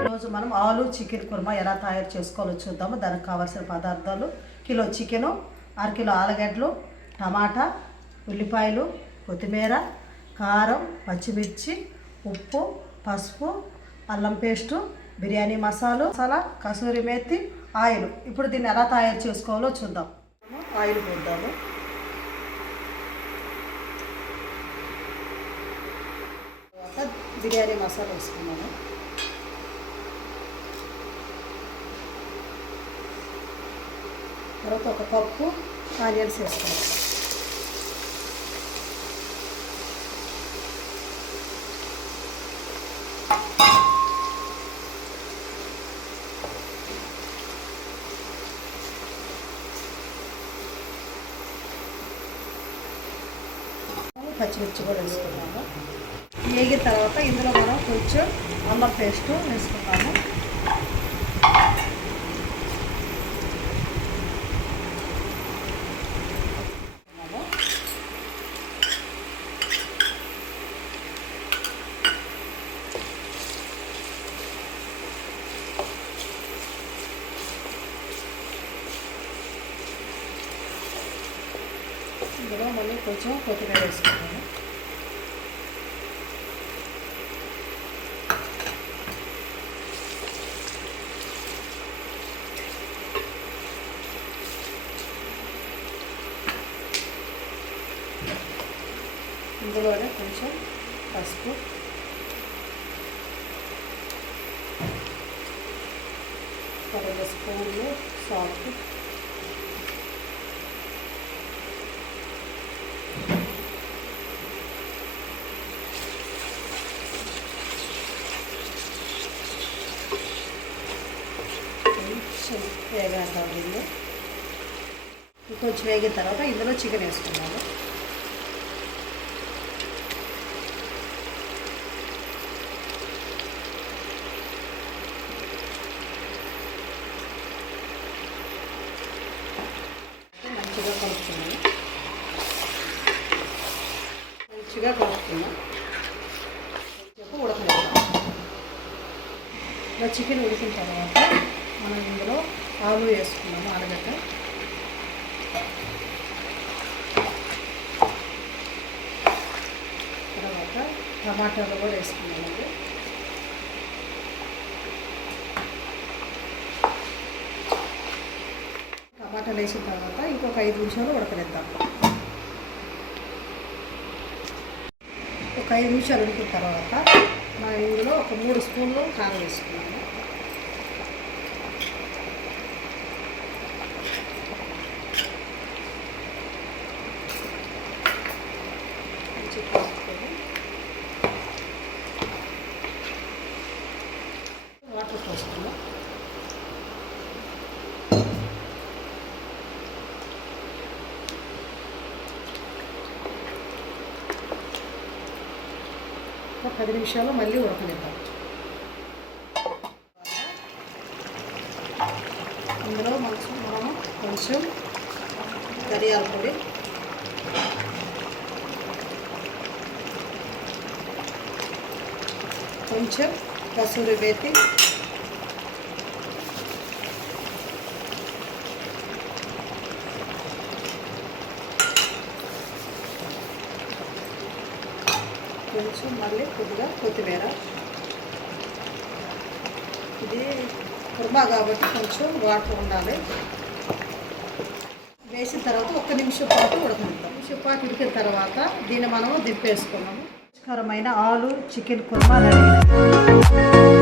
ఈరోజు మనం ఆలు చికెన్ కుర్మా ఎలా తయారు చేసుకోవాలో చూద్దాము. దానికి కావాల్సిన పదార్థాలు కిలో చికెను అరకిలో ఆలుగడ్డలు టమాటా ఉల్లిపాయలు కొత్తిమీర కారం పచ్చిమిర్చి ఉప్పు పసుపు అల్లం పేస్టు బిర్యానీ మసాలు మసాలా కసూరి మేతి ఆయిల్. ఇప్పుడు దీన్ని ఎలా తయారు చేసుకోవాలో చూద్దాం. ఆయిల్ పోద్దాము తర్వాత బిర్యానీ మసాలా వేసుకున్నాను. తర్వాత ఒక కప్పు ఆనియన్స్ వేసుకున్నాను. పచ్చిమిర్చి కూడా వేసుకున్నాము వేగిన తర్వాత ఇందులో మనం కొంచెం అల్లం పేస్ట్ వేసుకుంటాము. ఇందులో మళ్ళీ కొంచెం కొత్తిమీర వేసుకుంటాము. ఇందులోనే కొంచెం పసుపు. ఒక స్పూన్లు సాల్ట్. కొంచెం వేగాక కొంచెం వేగిన తర్వాత ఇందులో చికెన్ వేసుకున్నాను మంచిగా కలుపుతున్నాను. మంచిగా కలుపుతున్నాను కొంచెం ఉడకలేదు ఇలా చికెన్ ఉడికిన తర్వాత మనం ఇందులో ఆలు వేసుకున్నాము ఆలుగడ్డ. తర్వాత టమాటాలు కూడా వేసుకున్నామండి టమాటాలు వేసిన తర్వాత ఇంకొక ఐదు నిమిషాలు ఉడకనిద్దాం. ఒక ఐదు నిమిషాలు ఉడికిన తర్వాత మనం ఇందులో ఒక మూడు స్పూన్లు కారం వేసుకున్నాము. వాటర్ పోసుకున్నాం ఒక పది నిమిషాలు మళ్ళీ ఉడకనిద్దాం. ఇందులో మంచి మనం కొంచెం ధనియాల పొడి. కొంచెం కసూరి వేతి కొంచెం మళ్ళీ కొద్దిగా కొత్తిమీర. ఇది కుర్మా కాబట్టి కొంచెం వాటర్ ఉండాలి. వేసిన తర్వాత ఒక్క నిమిషం పాటు ఉడకనిద్దాం. నిమిషం పాటు ఉడికిన తర్వాత దీన్ని మనము దింపేసుకున్నాము. రుచికరమైన ఆలు చికెన్ కుర్మా రెడీ.